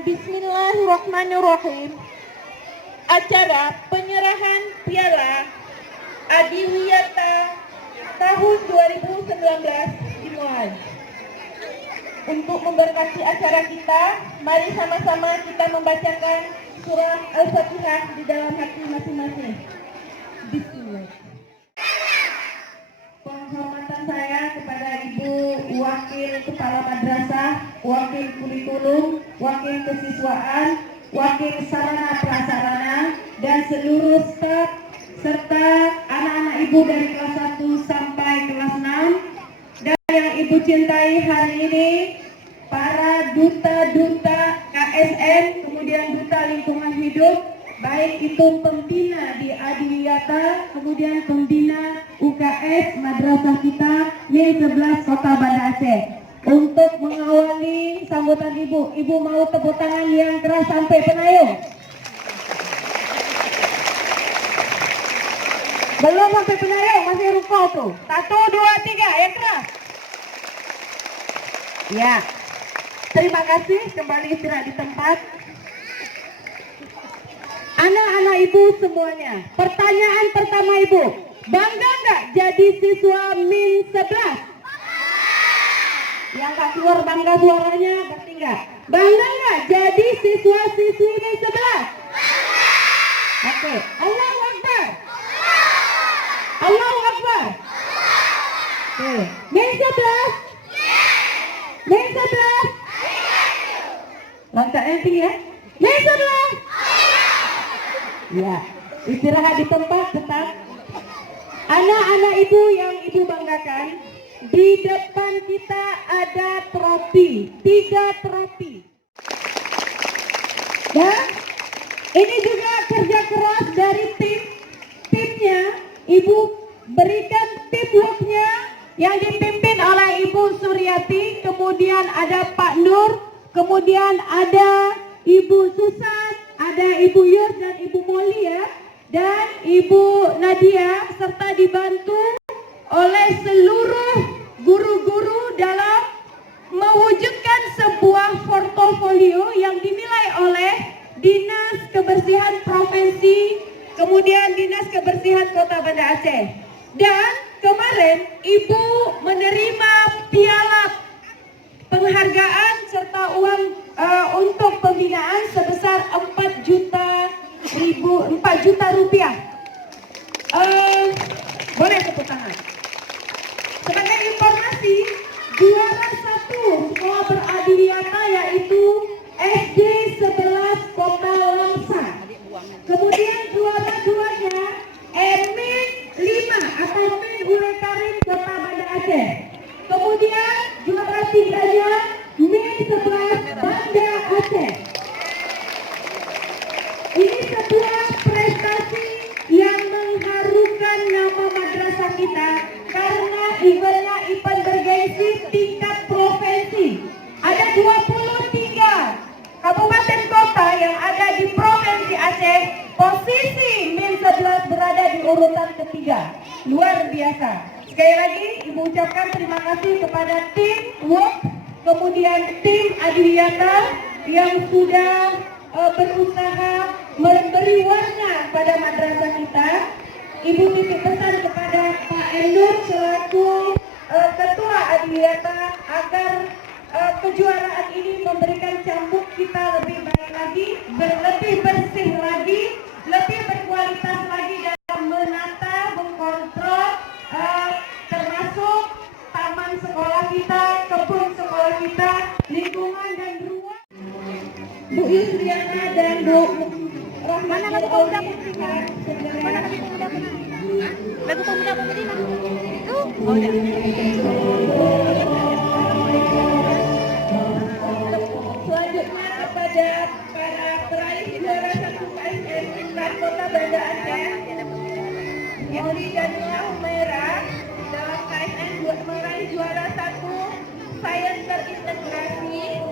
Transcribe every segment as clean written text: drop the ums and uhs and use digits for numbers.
dengan bismillahirrahmanirrahim. Acara penyerahan piala Adiwiyata tahun 2019 dimulai. Untuk memberkati acara kita, mari sama-sama kita membacakan surah Al-Fatihah di dalam hati masing-masing. Bismillah. Penghormatan saya kepada Ibu Wakil Kepala Madrasah, Wakil Kurikulum, Wakil Kesiswaan, Wakil Sarana Prasarana, dan seluruh staf serta anak-anak Ibu dari kelas 1 sampai kelas 6. Dan yang Ibu cintai hari ini, para duta-duta KSN, kemudian duta lingkungan hidup, baik itu pembina di Adiwiyata, kemudian pembina UKS Madrasah kita Min 11 Kota Banda Aceh. Untuk mengawali sambutan Ibu, Ibu mau tepuk tangan yang keras sampai penayung? Belum sampai penayung, masih rukuk tuh. 1, 2, 3, yang keras. Ya, terima kasih, kembali istirahat di tempat. Anak-anak Ibu semuanya, pertanyaan pertama Ibu, bangga nggak jadi siswa Min 11? Yang nggak keluar bangga suaranya berarti nggak. Bangga nggak jadi siswa-siswi Min 11? Oke, Allahu Akbar. Allahu Akbar. Oke, Min 11? Min 11? Loncatnya tinggi ya. Min 11? Ya, istirahat di tempat tetap. Anak-anak Ibu yang Ibu banggakan, di depan kita ada trofi, 3 trofi. Dan ini juga kerja keras dari timnya. Ibu berikan teamworknya yang dipimpin oleh Ibu Suryati, kemudian ada Pak Nur, kemudian ada Ibu Susan, ada Ibu Yus dan Ibu Moli ya, dan Ibu Nadia, serta dibantu oleh seluruh guru-guru dalam mewujudkan sebuah portofolio yang dinilai oleh Dinas Kebersihan Provinsi, kemudian Dinas Kebersihan Kota Banda Aceh. Dan kemarin Ibu menerima piala penghargaan serta uang untuk pembinaan sebesar 4 juta rupiah. Boleh tepuk tangan. Sebagai informasi, juara 1 sekolah beradiwiyata yaitu SD 11 Kota Langsa. Kemudian juara 2-nya Min 5 atau Min Ure Karim Kota Banda Aceh. Kemudian juara 3-nya Min 11 Banda Aceh. Ini sebuah prestasi yang mengharukan nama madrasah kita karena eventnya event bergengsi tingkat provinsi. Ada 23 kabupaten kota yang ada di provinsi Aceh. Posisi Min 11 berada di urutan ketiga. Luar biasa. Sekali lagi Ibu ucapkan terima kasih kepada tim work, kemudian tim Adiwiyata yang sudah berusaha memberi warna pada madrasah kita. Ibu titip pesan kepada Pak Endur selaku Ketua Adiwiyata agar kejuaraan ini memberikan cambuk kita lebih baik lagi, lebih bersih lagi, lebih berkualitas lagi dalam menata, mengkontrol, termasuk taman sekolah kita, kebun sekolah kita, lingkungan dan ruang. Bu Yusriana dan Bu Rahman lagu pemuda pemudi. Mana lagu pemuda pemudi? Lagu pemuda pemudi mana? Itu? Oh ya. Selanjutnya kepada para peraih juara 1 KSN tingkat Kota Banda Aceh, Yuli dan Humaira dalam KSN meraih juara 1 Sains Terintegrasi.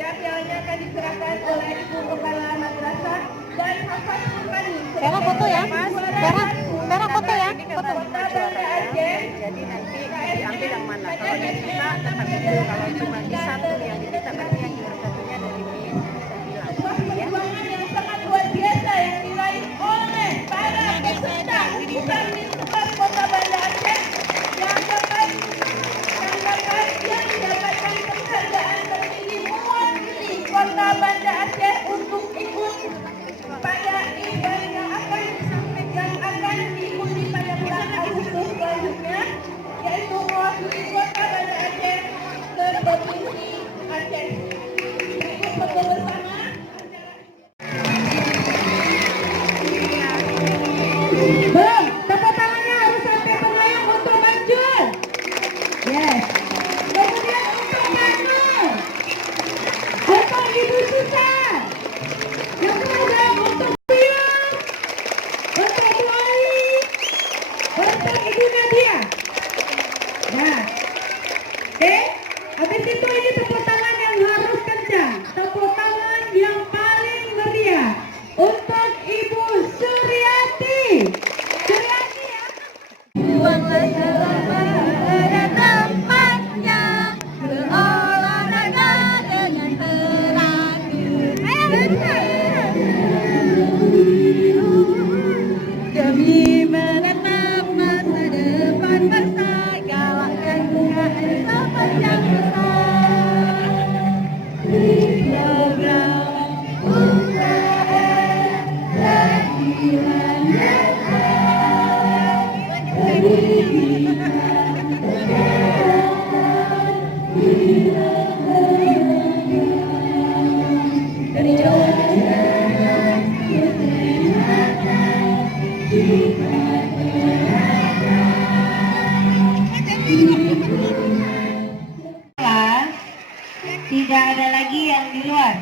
Ya, pialanya akan diserahkan oleh Ibu Kepala Madrasah dan Hafaz Nurani. Vera foto ya, Vera foto ya, foto. Kota Banda Aceh. Jadi nanti diambil yang mana? Kalau yang kita tetap itu, kalau cuma di satu yang kita berarti yang juara satunya dari Min ada lagi yang di luar.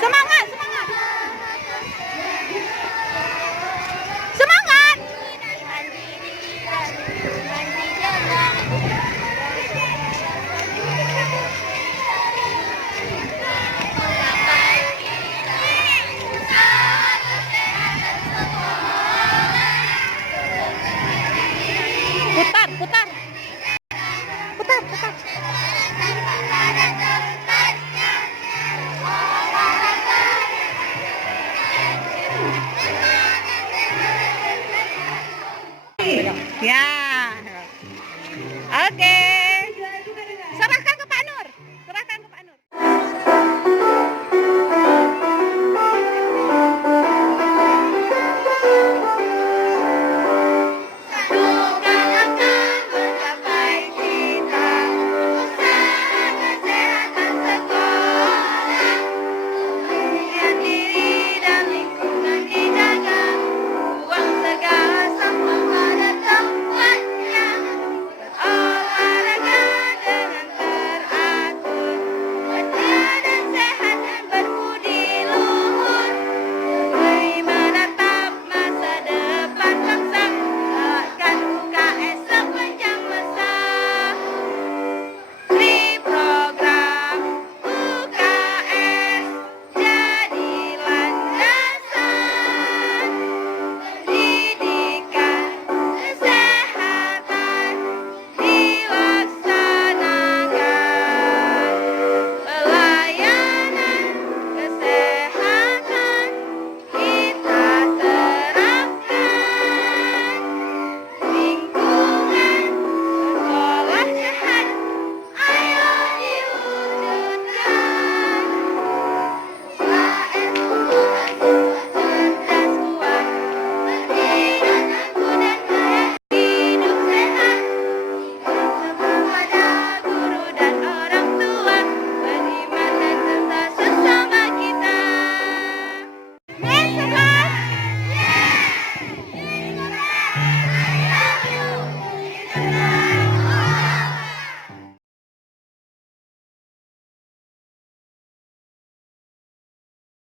Semangat, semangat. Semangat. Putar, putar. Putar, putar. Ya. Oke.